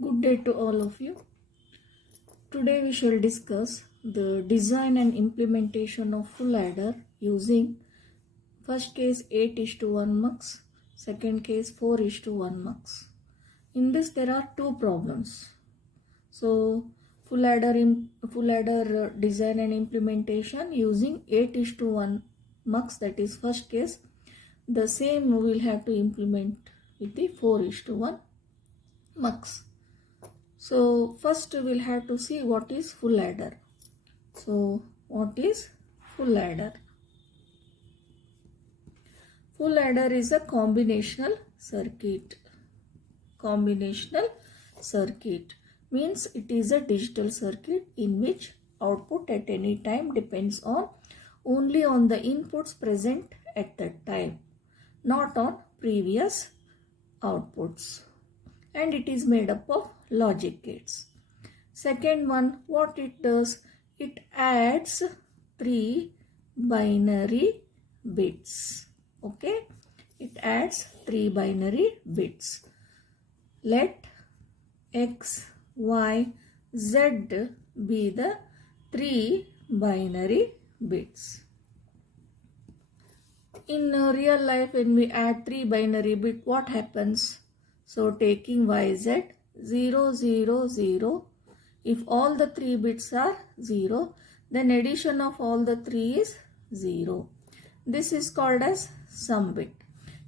Good day to all of you. Today we shall discuss the design and implementation of full adder using first case 8:1 mux, second case 4:1 mux. In this there are two problems. So full adder design and implementation using 8:1 mux, that is first case. The same we will have to implement with the 4:1 mux. So first we'll have to see what is full adder. So what is full adder? Full adder is a combinational circuit. Combinational circuit means it is a digital circuit in which output at any time depends only on the inputs present at that time, not on previous outputs, and it is made up of logic gates. Second one, what it does, it adds 3 binary bits. Okay, it adds 3 binary bits. Let x, y, z be the 3 binary bits. In real life, when we add 3 binary bit, what happens? So taking yz 0 0 0, if all the 3 bits are 0, then addition of all the 3 is 0. This is called as sum bit.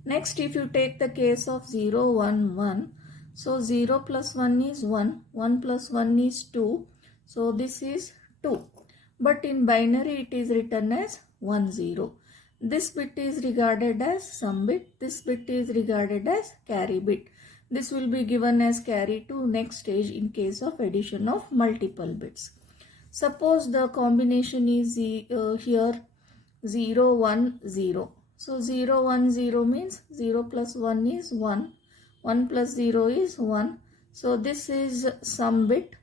Next, if you take the case of 0 1 1, so 0 plus 1 is 1, 1 plus 1 is 2, so this is 2. But in binary it is written as 1 0. This bit is regarded as sum bit, this bit is regarded as carry bit. This will be given as carry to next stage in case of addition of multiple bits. Suppose the combination is here 0 1 0. So 0 1 0 means 0 plus 1 is 1, 1 plus 0 is 1. So this is sum bit,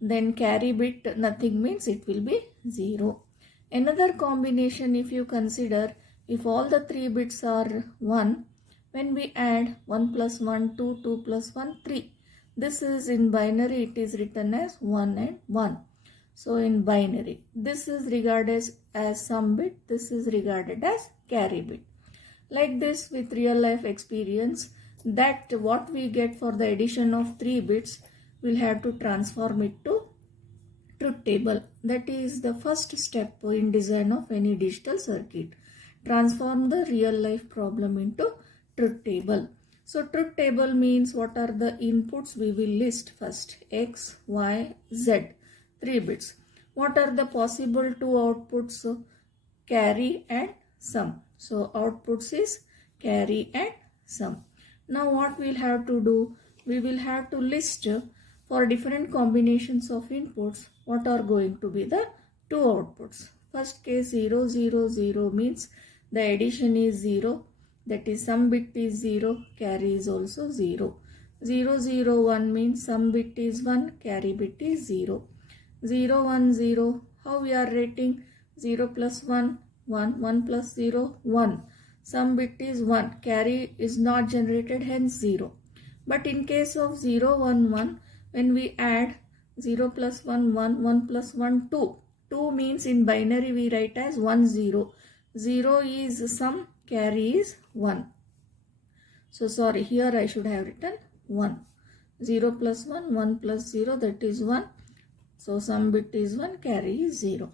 then carry bit nothing means it will be 0. Another combination, if you consider, if all the 3 bits are 1, when we add 1 plus 1 2, 2 plus 1 3. This is in binary, it is written as 1 and 1. So in binary, this is regarded as sum bit, this is regarded as carry bit. Like this with real life experience, that what we get for the addition of 3 bits, we'll have to transform it to truth table. That is the first step in design of any digital circuit. Transform the real life problem into truth table. So truth table means what are the inputs we will list first, x, y, z, 3 bits. What are the possible 2 outputs, carry and sum. So outputs is carry and sum. Now what we'll have to do, we will have to list for different combinations of inputs what are going to be the 2 outputs. First case 0 0 0 means the addition is 0, that is sum bit is 0, carry is also 0. 0 0 1 means sum bit is 1, carry bit is 0. 0 1 0, how we are rating? 0 plus 1 1, 1 plus 0 1. Sum bit is 1, carry is not generated, hence 0. But in case of 0 1 1, when we add 0 plus 1 1, 1 plus 1 2. 2 means in binary we write as 1 0. 0 is sum, carry is 1. So sorry, here I should have written 1. 0 plus 1, 1 plus 0, that is 1. So sum bit is 1, carry is 0.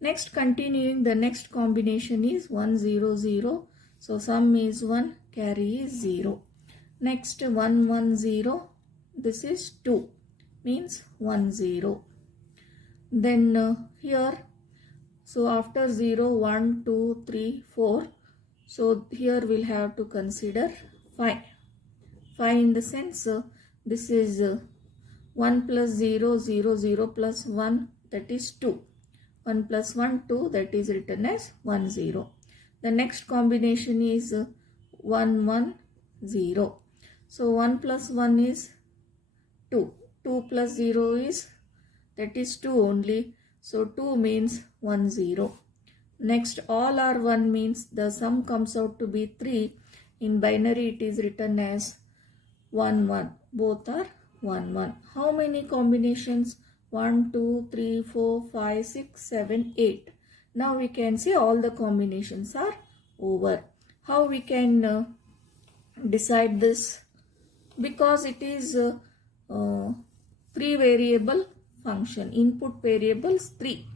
Next, continuing, the next combination is 1 0 0. So sum is 1, carry is 0. Next 1 1 0, this is 2, means 1 0. Then here, so after 0 1 2 3 4, so here we'll have to consider 5. 5 in the sense this is 1 plus 0 0 0 plus 1, that is 2. 1 plus 1 2, that is written as 1 0. The next combination is 1 1 0. So 1 plus 1 is 2. 2 plus 0 is, that is 2 only. So 2 means 1 0. Next, all are 1 means the sum comes out to be 3. In binary it is written as 1 1. Both are 1 1. How many combinations? 1 2 3 4 5 6 7 8. Now we can see all the combinations are over. How we can decide this? Because it is three variable function, input variables 3,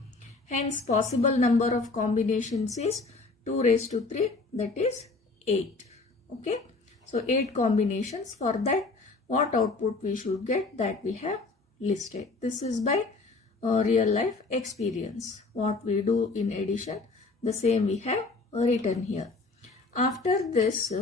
hence possible number of combinations is 2 raised to 3, that is 8. Okay, so 8 combinations. For that, what output we should get, that we have listed. This is by real life experience. What we do in addition, the same we have written here. After this,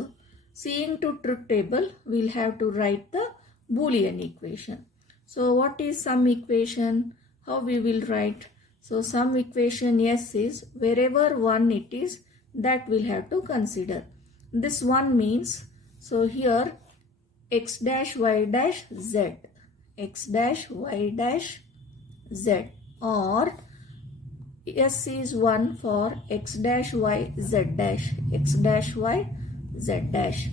seeing to truth table, we'll have to write the Boolean equation. So what is sum equation? How we will write? So sum equation, yes, is wherever 1 it is, that we'll have to consider. This 1 means, so here x dash y dash z, x dash y dash z, or S is 1 for x dash y z dash, x dash y z dash.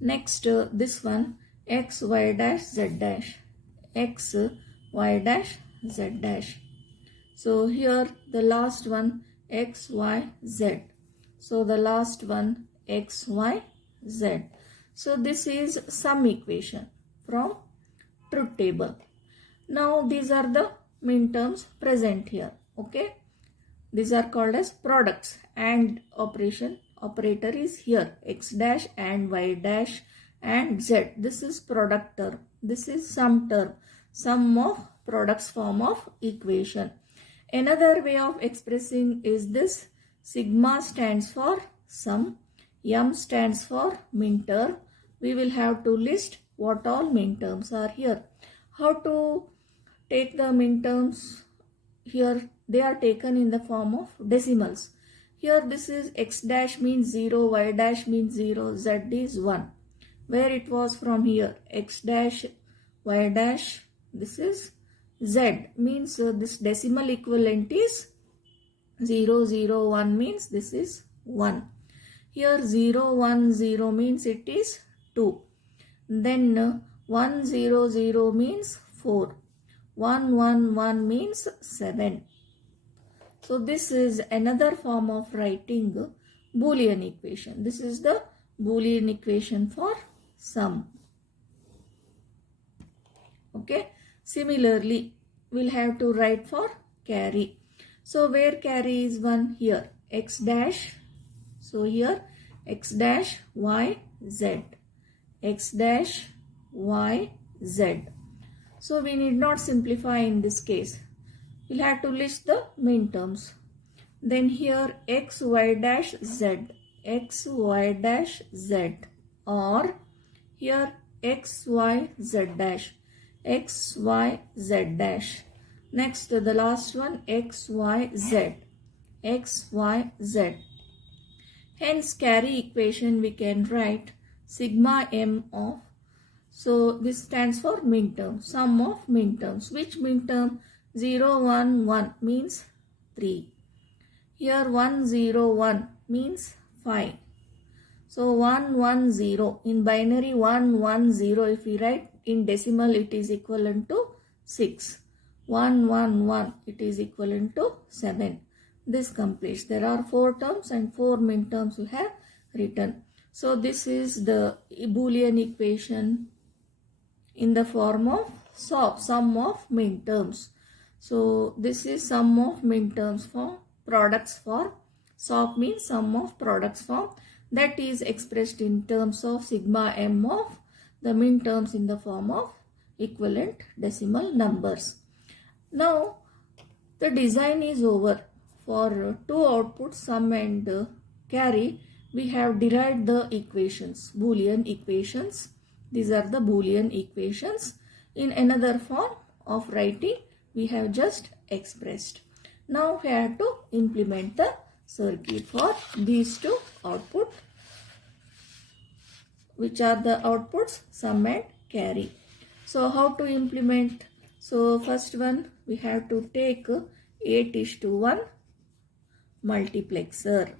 Next, this one x y dash z dash, x y dash z dash. So here the last one x y z. So the last one x y z. So this is sum equation from truth table. Now these are the minterms present here. Okay, these are called as products, and operator is here, x dash and y dash and z. This is product term. This is sum term, sum of products form of equation. Another way of expressing is this: sigma stands for sum, m stands for minterm. We will have to list what all minterms are here. How to take the minterms? Here they are taken in the form of decimals. Here this is x dash means 0, y dash means 0, z is 1. Where it was from here, x dash, y dash, this is z, means this decimal equivalent is 0, 0, 1 means this is 1. Here 0, 1, 0 means it is 2. Then 1, 0, 0 means 4. 1, 1, 1 means 7. So this is another form of writing Boolean equation. This is the Boolean equation for sum. Okay. Similarly, we'll have to write for carry. So where carry is 1? Here x dash. So here x dash y z, x dash y z. So we need not simplify in this case. We'll have to list the minterms. Then here x y dash z, x y dash z, or here x y z dash, x y z dash. Next, the last one x y z, x y z. Hence carry equation we can write sigma m of, so this stands for minterm, sum of minterms. Which minterm? 0, 1, 1 means 3. Here 1, 0, 1 means 5. So 1, 1, 0. In binary 1, 1, 0, if we write in decimal, it is equivalent to 6. 1, 1, 1, it is equivalent to 7. This completes. There are 4 terms and 4 minterms we have written. So this is the Boolean equation in the form of sum of minterms. So this is sum of minterms for products form. SOP means sum of products form, that is expressed in terms of sigma m of the minterms in the form of equivalent decimal numbers. Now the design is over. For two outputs, sum and carry, we have derived the equations, Boolean equations. These are the Boolean equations. In another form of writing, we have just expressed. Now we have to implement the circuit for these two outputs, which are the outputs sum and carry. So how to implement? So first one, we have to take 8:1 multiplexer.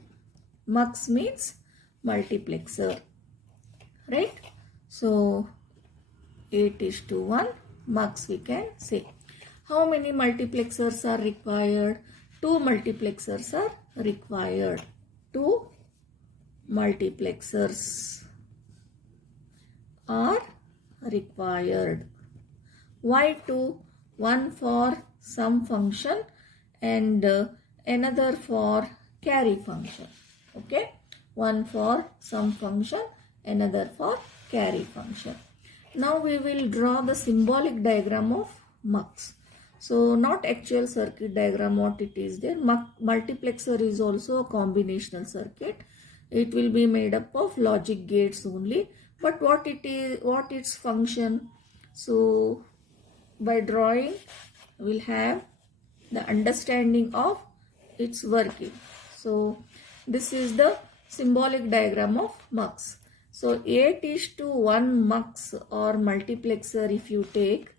MUX means multiplexer, right? So 8:1 MUX we can say. How many multiplexers are required? 2 multiplexers are required. 2 multiplexers are required. Why 2? One for sum function and another for carry function. Okay, one for sum function, another for carry function. Now we will draw the symbolic diagram of MUX. So not actual circuit diagram what it is there. Multiplexer is also a combinational circuit. It will be made up of logic gates only. But what it is, what its function? So by drawing we'll have the understanding of its working. So this is the symbolic diagram of MUX. So 8:1 MUX or multiplexer if you take,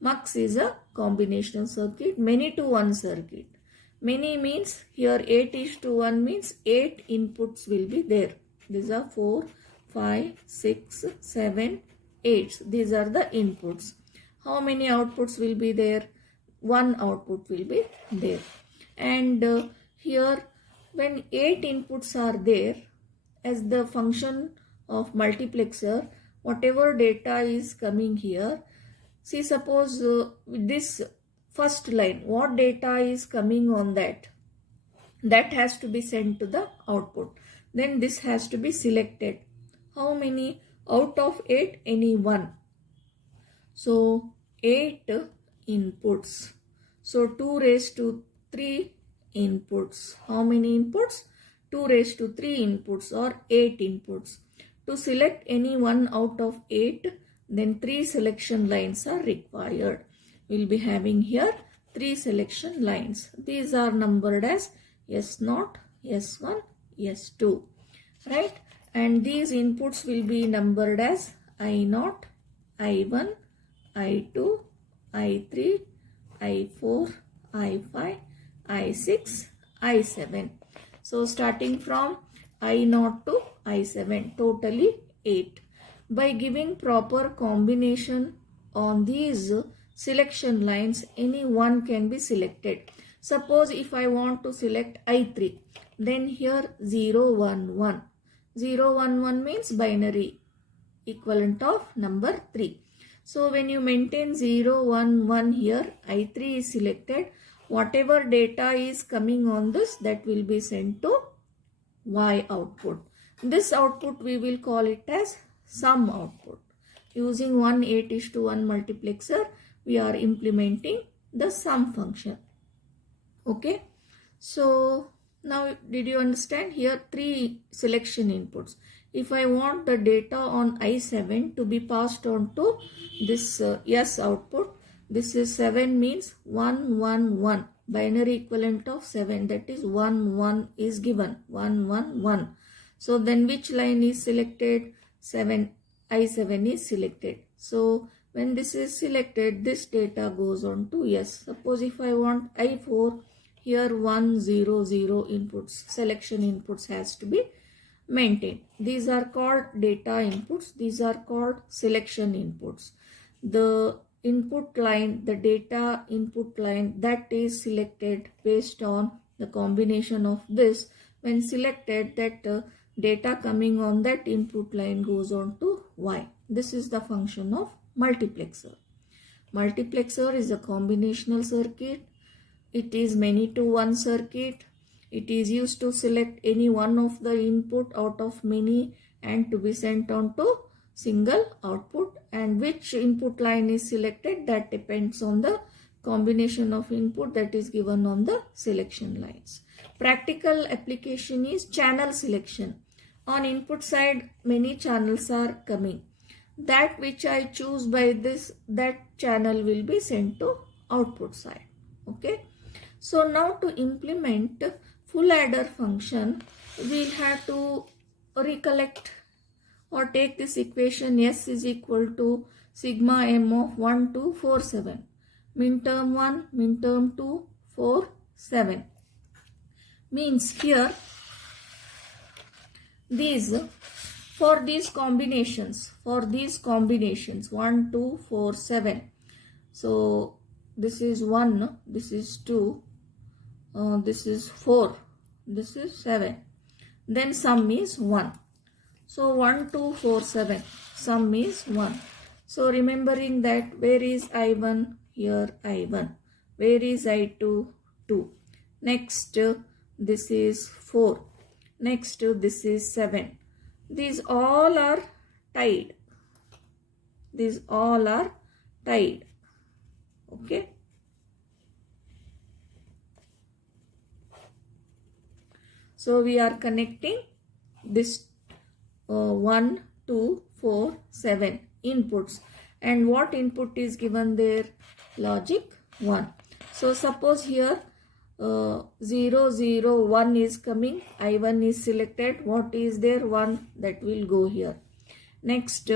MUX is a combinational circuit, many to one circuit. Many means here 8:1 means 8 inputs will be there. These are 4, 5, 6, 7, 8. These are the inputs. How many outputs will be there? One output will be there. And here when 8 inputs are there, as the function of multiplexer, whatever data is coming here, see suppose this first line, what data is coming on that? That has to be sent to the output. Then this has to be selected. How many? Out of 8, any one. So 8 inputs. So 2 raised to 3 inputs. How many inputs? 2 raised to 3 inputs or 8 inputs. To select any one out of 8, then 3 selection lines are required. We'll be having here 3 selection lines. These are numbered as S0, S1, S2. Right? And these inputs will be numbered as I0, I1, I2, I3, I4, I5, I6, I7. So starting from I0 to I7, totally 8. By giving proper combination on these selection lines, any one can be selected. Suppose if I want to select I3, then here 0, 1, 1. 0, 1, 1 means binary equivalent of number 3. So when you maintain 0, 1, 1 here, I3 is selected. Whatever data is coming on this, that will be sent to Y output. This output we will call it as sum output. Using 8:1 multiplexer, we are implementing the sum function. Okay. So now did you understand? Here 3 selection inputs. If I want the data on I7 to be passed on to this S output, this is 7 means 1, 1, 1. Binary equivalent of 7, that is 1, 1 is given. 1, 1, 1. So then which line is selected? 7, I7 is selected. So when this is selected, this data goes on to S. Suppose if I want I4, here 1, 0, 0 inputs, selection inputs has to be maintained. These are called data inputs. These are called selection inputs. The input line, the data input line, that is selected based on the combination of this. When selected, that data coming on that input line goes on to Y. This is the function of multiplexer. Multiplexer is a combinational circuit. It is many to one circuit. It is used to select any one of the input out of many and to be sent on to single output, and which input line is selected, that depends on the combination of input that is given on the selection lines. Practical application is channel selection. On input side, many channels are coming. That which I choose by this, that channel will be sent to output side. Okay. So now to implement full adder function, we'll have to recollect or take this equation S is equal to sigma m of 1 to 4, 7. Min term 1, min term 2, 4, 7. Means here these For these combinations 1, 2, 4, 7. So this is 1, this is 2, this is 4, this is 7. Then sum is 1. So 1, 2, 4, 7. Sum is 1. So remembering that, where is I1? Here I1. Where is I2? 2. Next this is 4. Next this is 7. These all are tied. These all are tied. Okay. So we are connecting this 1, 2, 4, 7 inputs. And what input is given there? Logic 1. So suppose here 0, 0, 1 is coming. I1 is selected. What is there? 1. That will go here. Next,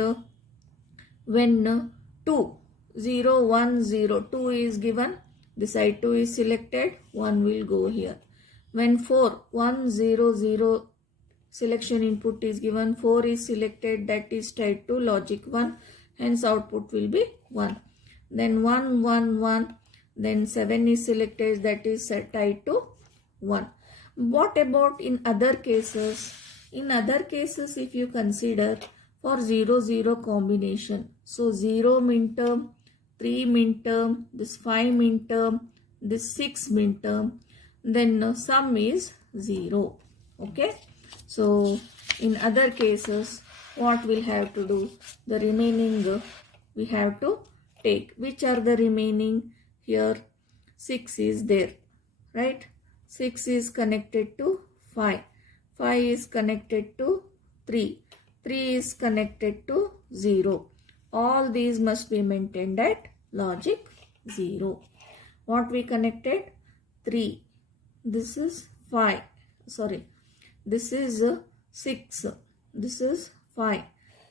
when 2, 0, 1, 0, 2 is given. This I2 is selected. 1 will go here. When 4, 1, 0, 0 selection input is given, 4 is selected, that is tied to logic 1, hence output will be 1. Then 1, 1, 1, then 7 is selected, that is tied to 1. What about in other cases? In other cases, if you consider for 0, 0 combination, so 0 minterm, 3 minterm, this 5 minterm, this 6 minterm, then sum is 0. Okay. So in other cases, what we'll have to do? The remaining we have to take. Which are the remaining? Here 6 is there, right? 6 is connected to 5. 5 is connected to 3. 3 is connected to 0. All these must be maintained at logic 0. What we connected? 3. This is 5. Sorry. This is 6. This is 5.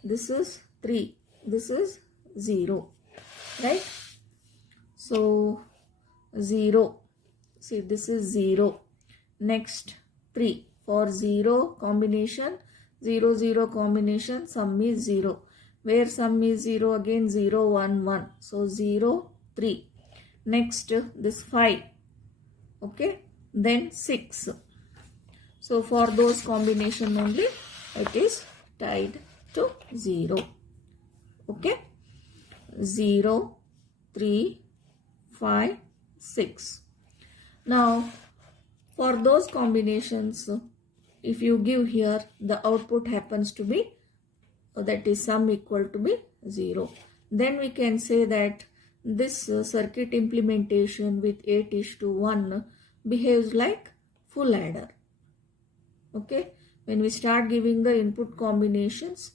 This is 3. This is 0. Right? So 0. See, this is 0. Next 3. For 0 combination, 0, 0 combination, sum is 0. Where sum is 0? Again 0, 1, 1. So 0, 3. Next this 5. Okay. Then 6. So for those combination only, it is tied to 0. Okay. 0, 3, 5, 6. Now for those combinations, if you give here, the output happens to be, that is sum equal to be 0. Then we can say that this circuit implementation with 8:1 behaves like full adder. Okay. When we start giving the input combinations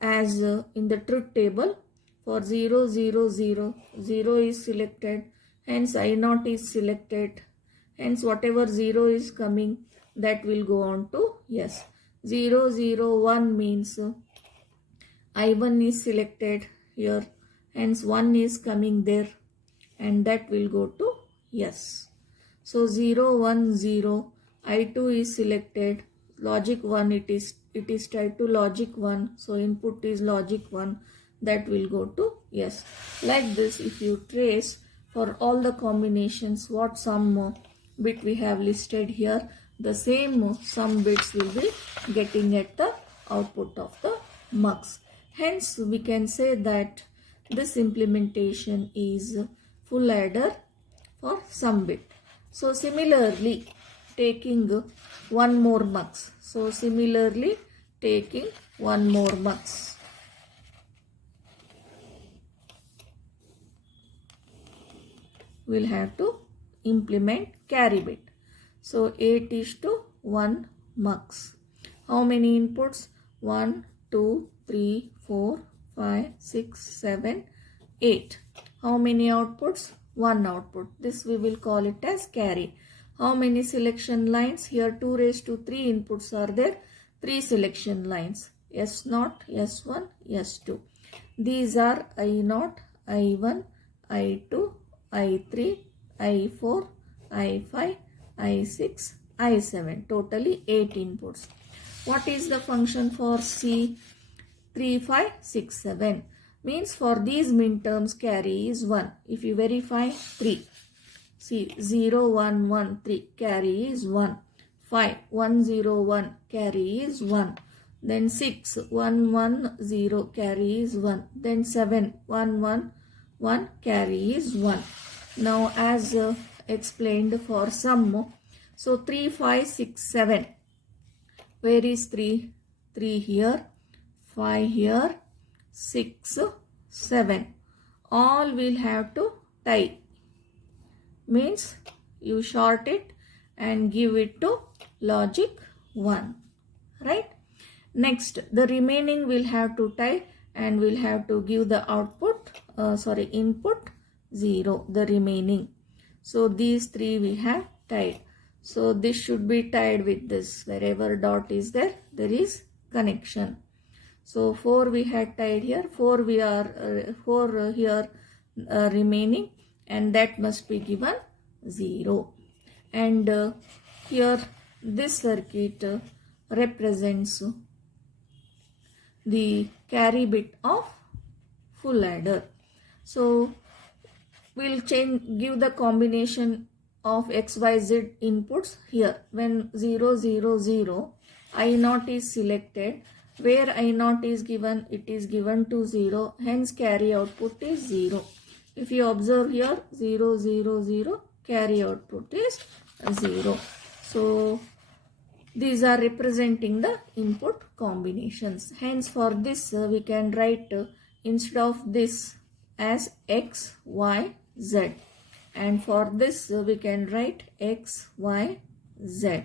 as in the truth table, for 0, 0, 0, 0 is selected, hence I0 is selected, hence whatever 0 is coming, that will go on to yes. 0, 0, 1 means I1 is selected here, hence 1 is coming there, and that will go to yes. So 0, 1, 0, I2 is selected, logic 1, it is tied to logic 1, so input is logic 1, that will go to yes. Like this, if you trace for all the combinations, what sum bit we have listed here, the same sum bits will be getting at the output of the MUX. Hence we can say that this implementation is full adder for sum bit. So similarly taking one more MUX. So similarly taking one more MUX. We'll have to implement carry bit. So 8:1 MUX. How many inputs? 1, 2, 3, 4, 5, 6, 7, 8. How many outputs? 1 output. This we will call it as carry. How many selection lines? Here 2�3 inputs are there. 3 selection lines. S0, S1, S2. These are I0, I1, I2, I3, I4, I5, I6, I7. Totally 8 inputs. What is the function for C? 3, 5, 6, 7. Means for these minterms carry is 1. If you verify 3. See 0, 1, 1, 3 carry is 1. 5, 1, 0, 1 carry is 1. Then 6, 1, 1, 0 carry is 1. Then 7, 1, 1, 1 carry is 1. Now as explained for sum, so 3, 5, 6, 7. Where is 3? 3 here, 5 here, 6, 7. All will have to tie. Means you short it and give it to logic 1. Right? Next, the remaining will have to tie and will have to give the input 0, the remaining. So these 3 we have tied. So this should be tied with this. Wherever dot is there, there is connection. So 4 we had tied here, 4 here remaining, and that must be given 0. And here this circuit represents the carry bit of full adder. So we'll give the combination of XYZ inputs here. When 0, 0, 0, I0 is selected. Where I0 is given, it is given to 0. Hence carry output is 0. If you observe here, 0, 0, 0, carry output is 0. So these are representing the input combinations. Hence for this we can write instead of this as X, Y, Z. And for this we can write X, Y, Z.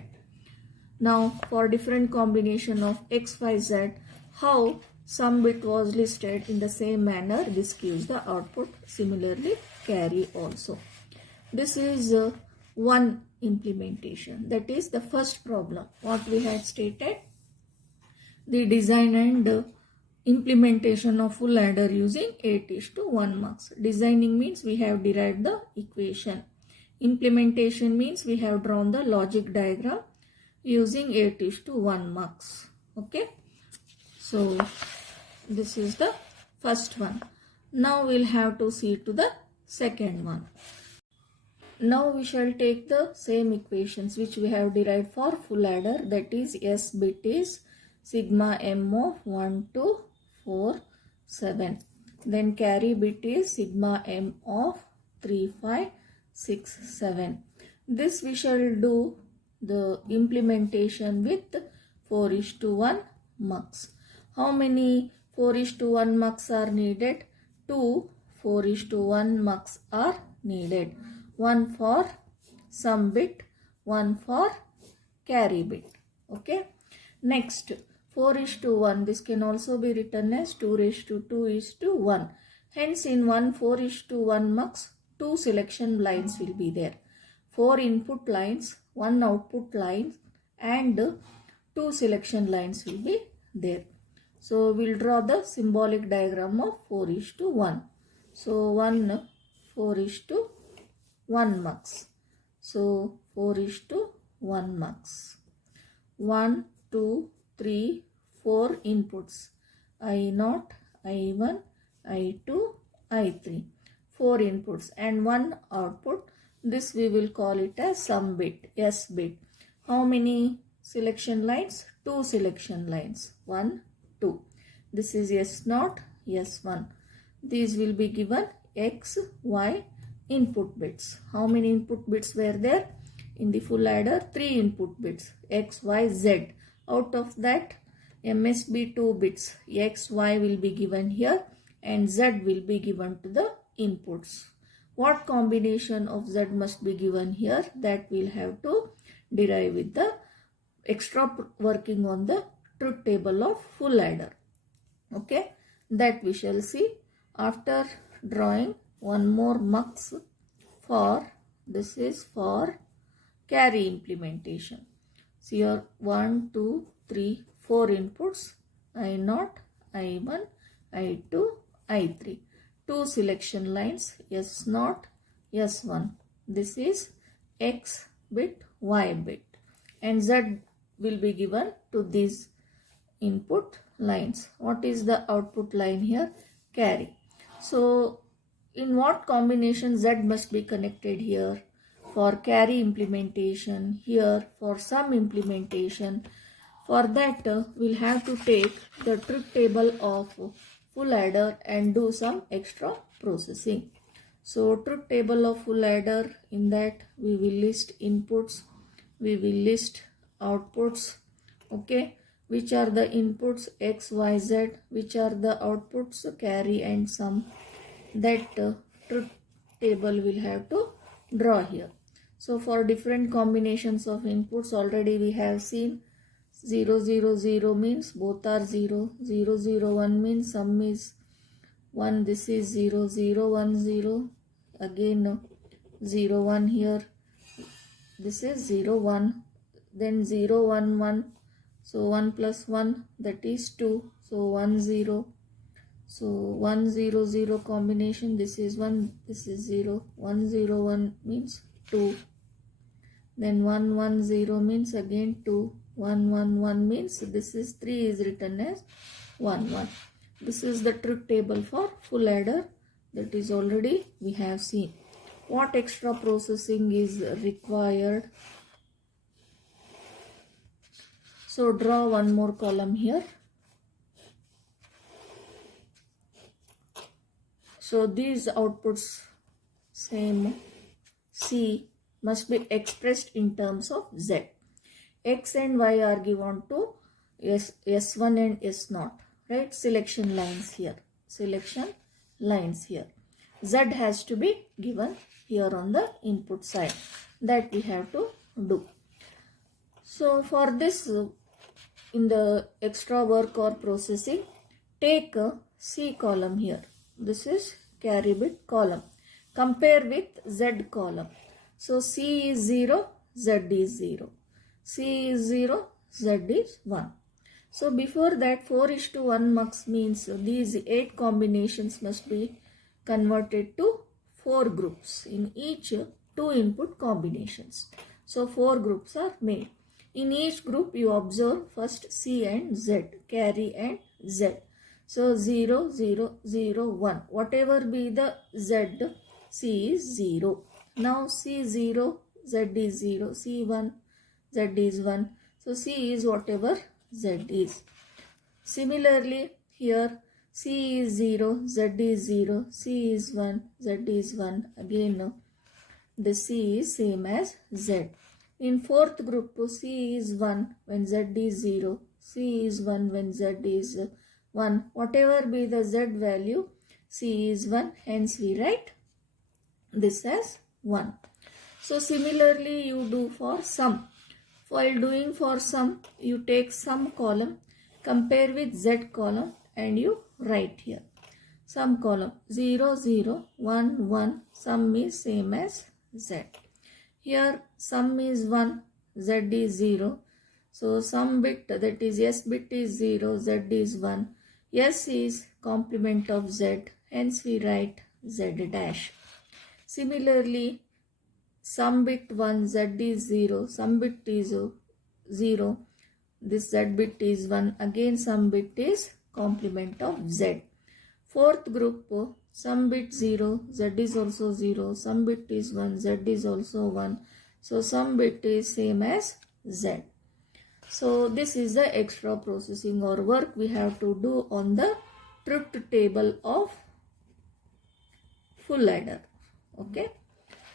Now for different combination of X, Y, Z, how some bit was listed in the same manner, this gives the output. Similarly carry also. This is one implementation. That is the first problem. What we had stated, the design and implementation of full adder using 8:1 MUX. Designing means we have derived the equation. Implementation means we have drawn the logic diagram using 8:1 MUX. Okay. So this is the first one. Now we'll have to see to the second one. Now we shall take the same equations which we have derived for full adder, that is S bit is sigma M of 1, 2, 4, 7. Then carry bit is sigma M of 3, 5, 6, 7. This we shall do the implementation with 4:1 MUX. How many 4:1 MUX are needed? 2 4:1 MUX are needed. One for sum bit, one for carry bit. Okay. Next, 4:1. This can also be written as 2:2:1. Hence, in one 4:1 MUX, 2 selection lines will be there. 4 input lines, 1 output line, and 2 selection lines will be there. So we'll draw the symbolic diagram of 4:1. So 1 4:1 MUX. So 4:1 MUX. 1, 2, 3, 4 inputs. I0, I1, I2, I3. 4 inputs and 1 output. This we will call it as sum bit, S bit. How many selection lines? 2 selection lines. 1, 2. This is S0, S1. These will be given X, Y input bits. How many input bits were there? In the full adder, 3 input bits. X, Y, Z. Out of that, MSB 2 bits. X, Y will be given here and Z will be given to the inputs. What combination of Z must be given here? That we'll have to derive with the extra working on the truth table of full adder. Okay, that we shall see after drawing one more MUX for, this is for carry implementation. See here 1, 2, 3, 4 inputs, I0, I1, I2, I3. 2 selection lines, S0, S1. This is X bit, Y bit, and Z will be given to this input lines. What is the output line here? Carry. So in what combination Z must be connected here? For carry implementation, here for sum implementation. For that we'll have to take the truth table of full adder and do some extra processing. So truth table of full adder, in that we will list inputs, we will list outputs, okay, which are the inputs x, y, z, which are the outputs carry and sum. That truth table will have to draw here. So for different combinations of inputs, already we have seen 0 0 0 means both are 0, 0 0 1 means sum is 1, this is 0 0 1 0, again 0 1 here, this is 0 1, then 0 1 1, so 1 plus 1, that is 2, so 1 0, so 1 0 0 combination, this is 1, this is 0, 1 0 1 means 2, then 1 1 0 means again 2, 1 1 1 means this is 3 is written as 1 1. This is the truth table for full adder, that is already we have seen. What extra processing is required? So draw one more column here. So these outputs, same C, must be expressed in terms of Z. X and Y are given to S1 and S0, right? Selection lines here. Selection lines here. Z has to be given here on the input side. That we have to do. So for this, in the extra work or processing, take a C column here. This is carry bit column. Compare with Z column. So C is 0, Z is 0. C is 0, Z is 1. So before that 4:1 MUX means these 8 combinations must be converted to 4 groups in each 2 input combinations. So 4 groups are made. In each group you observe first C and Z, carry and Z. So 0, 0, 0, 1. Whatever be the Z, C is 0. Now C0, Z is 0, C1, Z is 1. So C is whatever Z is. Similarly here C is 0, Z is 0, C is 1, Z is 1. Again the C is same as Z. In fourth group C is 1 when Z is 0, C is 1 when Z is 1. Whatever be the Z value, C is 1, hence we write this as 1. So similarly you do for sum. While doing for sum, you take sum column, compare with Z column and you write here. Sum column 0, 0, 1, 1, sum is same as Z. Here sum is 1, Z is 0. So sum bit, that is S bit is 0, Z is 1. S is complement of Z, hence we write Z dash. Similarly, sum bit 1, Z is 0, sum bit is 0, this Z bit is 1, again sum bit is complement of Z. Fourth group, sum bit 0, Z is also 0, sum bit is 1, Z is also 1, so sum bit is same as Z. So this is the extra processing or work we have to do on the truth table of full adder. Okay.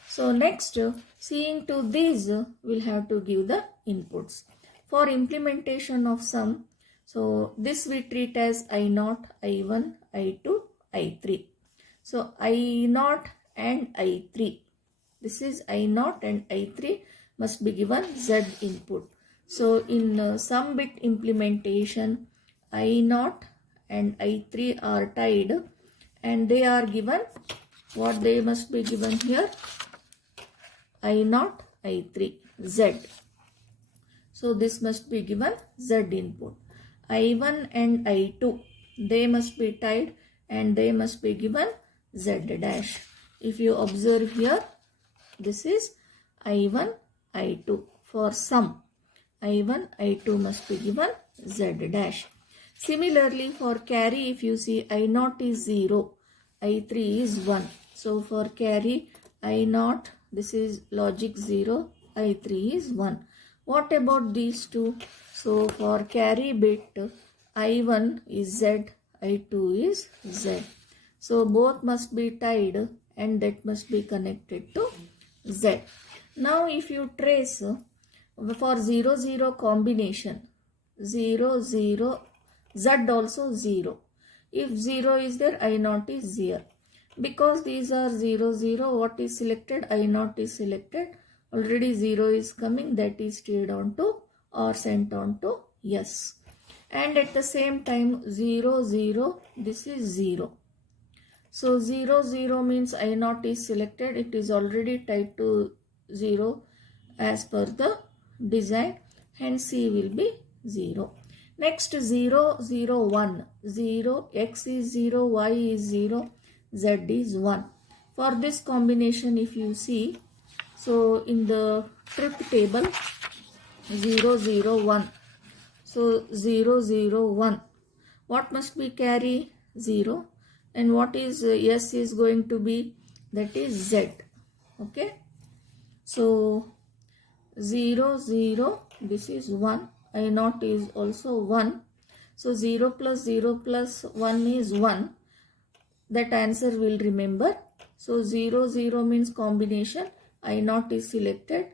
So next, seeing to these, we'll have to give the inputs. For implementation of sum, so this we treat as I0, I1, I2, I3. So I0 and I3. This is I0 and I3 must be given Z input. So in sum bit implementation, I0 and I3 are tied and they are given, what they must be given here? I0, I3, Z. So this must be given Z input. I1 and I2, they must be tied and they must be given Z dash. If you observe here, this is I1, I2 for sum. I1, I2 must be given Z dash. Similarly, for carry, if you see I0 is 0, I3 is 1. So for carry I0, this is logic 0, I3 is 1. What about these two? So for carry bit, I1 is Z, I2 is Z. So both must be tied and that must be connected to Z. Now if you trace for 0 0 combination, 0 0 Z also 0. If 0 is there, I0 is 0. Because these are 0 0, what is selected? I0 is selected. Already 0 is coming, that is stayed on to or sent on to yes. And at the same time 0 0, this is 0. So 0 0 means I0 is selected. It is already tied to 0 as per the design. Hence C will be 0. Next 0 0 1. 0, X is 0, Y is 0, Z is 1. For this combination if you see, so in the truth table 0 0 1. So 0 0 1. What must be carry? 0. And what is S is going to be? That is Z. Okay. So 0 0, this is 1. I0 is also 1. So 0 plus 0 plus 1 is 1. That answer will remember. So 0 0 means combination. I0 is selected.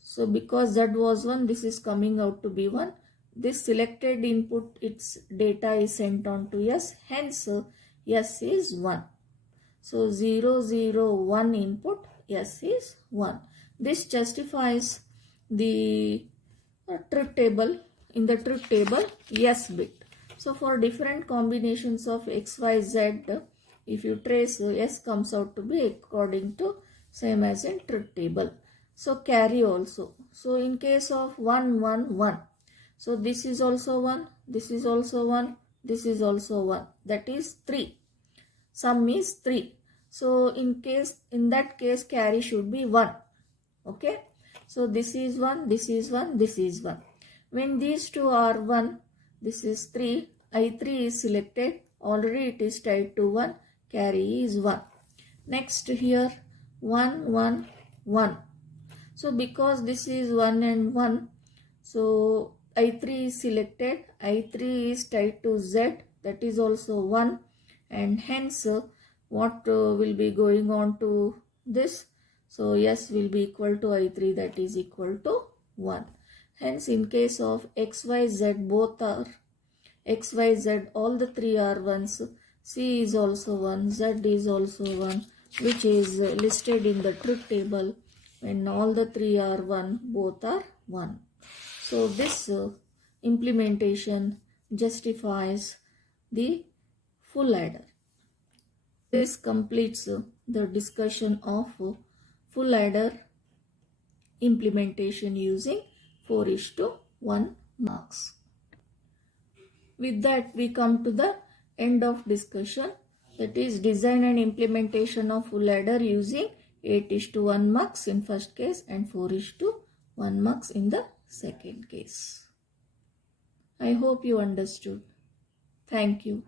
So because Z was 1, this is coming out to be 1. This selected input, its data is sent on to S. Hence S is 1. So 0 0 1 input, S is 1. This justifies the truth table. In the truth table, S bit. So for different combinations of X, Y, Z, if you trace, S comes out to be according to same as in truth table. So carry also. So in case of 1 1 1. So this is also 1, this is also 1, this is also 1. That is 3. Sum is 3. So in that case carry should be 1. Okay. So this is 1, this is 1, this is 1. When these two are 1, this is 3, I3 is selected, already it is tied to 1, carry is 1. Next here 1 1 1. So because this is 1 and 1, so I3 is selected, I3 is tied to Z, that is also 1, and hence what will be going on to this? So S will be equal to I3, that is equal to 1. Hence in case of X, Y, Z, both are X, Y, Z, all the three are 1s. C is also 1, Z is also 1, which is listed in the truth table. When all the three are 1, both are 1. So this implementation justifies the full adder. This completes the discussion of full adder implementation using 4:1 marks. With that we come to the end of discussion, that is design and implementation of full adder using 8:1 marks in first case and 4:1 marks in the second case. I hope you understood. Thank you.